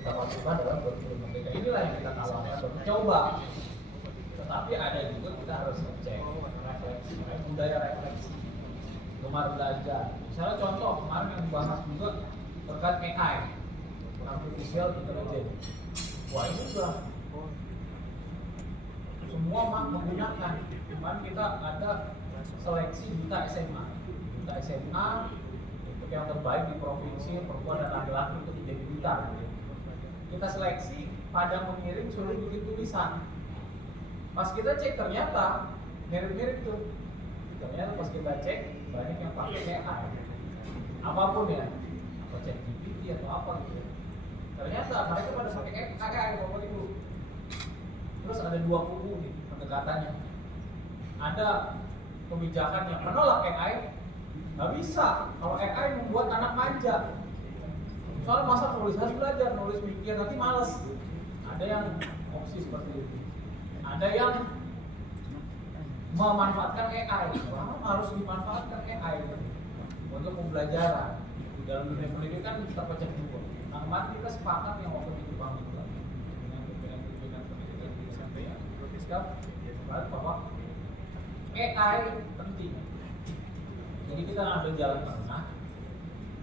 kita lakukan dalam kurikulum merdeka. Inilah yang kita tawarkan dan mencoba. Tetapi ada juga kita harus ngecek refleksi, budaya refleksi, gemar belajar. Misalnya contoh kemarin yang dibahas juga terkait AI, artificial intelligence. Wah ini sudah semua menggunakan. Kemarin kita ada seleksi duta SMA untuk yang terbaik di provinsi perempuan dan laki-laki untuk menjadi duta. Kita seleksi pada mengirim suruh bikin tulisan. Pas kita cek ternyata mirip-mirip tuh. Ternyata pas kita cek banyak yang pakai AI. Apapun ya, atau cek GPT atau apa gitu. Ternyata mereka pada pakai AI Bapak Ibu. Terus ada dua kubu nih pendekatannya. Ada kebijakan yang menolak AI, nggak bisa. Kalau AI membuat anak manja. Soalnya masa harus belajar, nulis mikir nanti males. Ada yang opsi seperti itu. Ada yang memanfaatkan AI, harus dimanfaatkan AI untuk pembelajaran. Di dalam dunia pendidikan terpecah dua. Nah, kemarin kita sepakat yang waktu itu Bang juga dengan pimpinan pendidikan di sampai kita sepakat bahwa AI penting. Jadi kita ambil jalan tengah.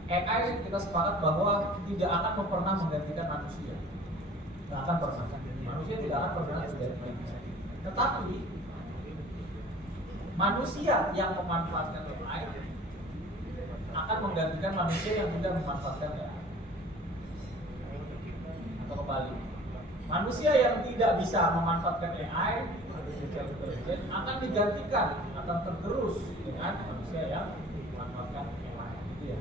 AI kita sepakat bahwa tidak akan pernah menggantikan manusia. Tidak akan pernah. Manusia tidak akan pernah menggantikan. Tetapi manusia yang memanfaatkan AI akan menggantikan manusia yang tidak memanfaatkan AI. Atau kembali, manusia yang tidak bisa memanfaatkan AI akan digantikan, akan tergerus dengan manusia yang memanfaatkan AI. Gitu ya.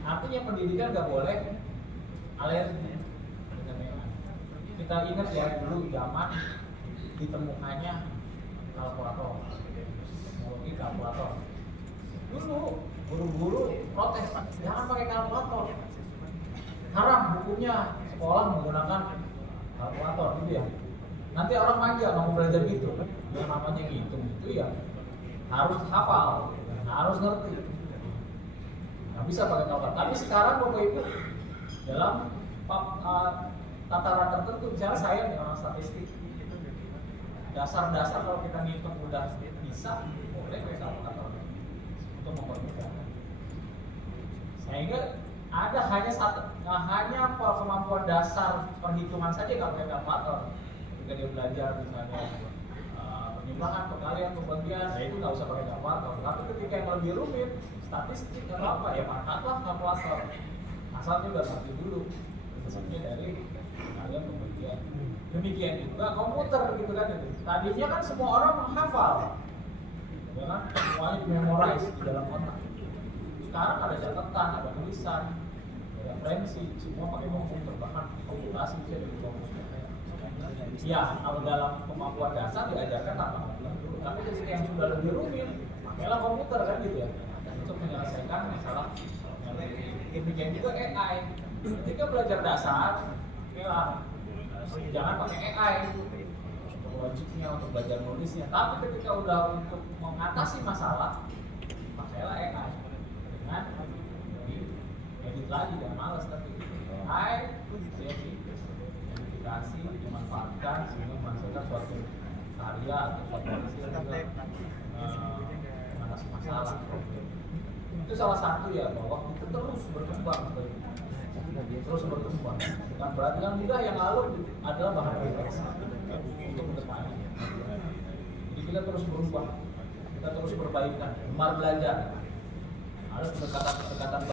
Artinya pendidikan nggak boleh alergi dengan AI. Kita ingat ya dulu zaman ditemukannya kalkulator, teknologi kalkulator. Dulu guru-guru protes, jangan pakai kalkulator, haram hukumnya sekolah menggunakan kalkulator gitu ya. Nanti orang manja nggak mau belajar gitu, yang namanya ngitung itu ya harus hafal, harus ngerti. Nggak bisa pakai kalkulator. Tapi sekarang Bapak Ibu dalam tataran tertentu, misalnya saya orang statistik, dasar-dasar kalau kita ngitung udah bisa, boleh pakai kalkulator untuk mempermudah. Sehingga ada hanya kemampuan dasar perhitungan saja kalau pakai kalkulator. Ketika dia belajar misalnya penimbangan, perkalian, pembagian, itu nggak usah pakai kalkulator. Tapi ketika yang lebih rumit, statistik atau apa ya pakatlah kalkulator. Asalnya udah ngerti dulu prinsipnya dari kalian pembagian. Demikian juga komputer gitu kan itu. Tadinya kan semua orang menghafal, ya kan? Semuanya memorize di dalam otak. Sekarang ada catatan, ada tulisan, ada referensi, semua pakai komputer, bahkan komputasi bisa dari komputer. Ya, kalau dalam kemampuan dasar diajarkan tanpa komputer dulu. Tapi ketika yang sudah lebih rumit, pakailah komputer kan gitu ya, untuk menyelesaikan masalah. Demikian juga AI. Ketika belajar dasar, ya, jangan pakai AI untuk logiknya, untuk belajar nulisnya. Tapi ketika udah untuk mengatasi masalah, pakailah AI dengan edit lagi dan malas tapi AI verifikasi dimanfaatkan sehingga menghasilkan suatu karya atau suatu hasil juga mengatasi masalah. Itu salah satu ya bahwa itu terus berkembang. Terus berkembang. Bukan berarti kan juga yang lalu adalah bahan refleksi untuk kedepannya. Jadi kita terus berubah, kita terus perbaikan, gemar belajar. Ada pendekatan